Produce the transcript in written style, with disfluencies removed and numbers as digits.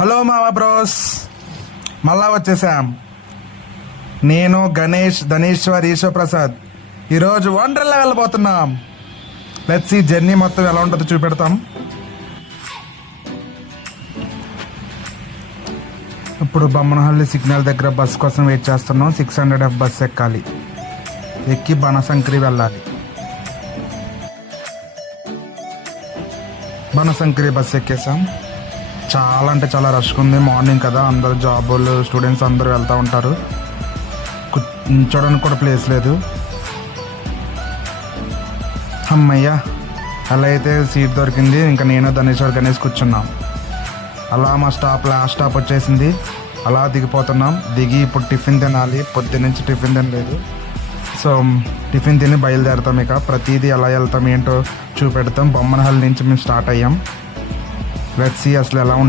Hello మావా bros, మళ్ళా వచ్చేసాం. నేను గణేష్, ధనేశ్వర్, ఈశ్వరప్రసాద్ ఈరోజు వండర్లా వెళ్ళబోతున్నాం. లెట్స్ ఈ జర్నీ మొత్తం ఎలా ఉంటుందో చూపెడతాం. ఇప్పుడు బొమ్మనహల్లి సిగ్నల్ దగ్గర బస్ కోసం వెయిట్ చేస్తున్నాం. 600F బస్ ఎక్కాలి, ఎక్కి బనశంకరి వెళ్ళాలి. బనశంకరి బస్ ఎక్కేసాం. చాలా అంటే చాలా రష్గా ఉంది. మార్నింగ్ కదా, అందరు జాబులు స్టూడెంట్స్ అందరూ వెళ్తూ ఉంటారు. కూర్చోడానికి కూడా ప్లేస్ లేదు. అమ్మయ్య, అలా అయితే సీట్ దొరికింది. ఇంకా నేను ధనేశ్వర్ గణేష్ కూర్చున్నాం. అలా మా లాస్ట్ స్టాప్ వచ్చేసింది. అలా దిగిపోతున్నాం. దిగి ఇప్పుడు టిఫిన్ తినాలి. పొద్దున్నుంచి టిఫిన్ తినలేదు. సో టిఫిన్ తిని బయలుదేరుతాం. ఇక ప్రతిదీ ఎలా వెళ్తాం ఏంటో చూపెడతాం. బొమ్మనహల్లి నుంచి మేము స్టార్ట్ అయ్యాం. లెట్స్ సీ అసలు ఎలా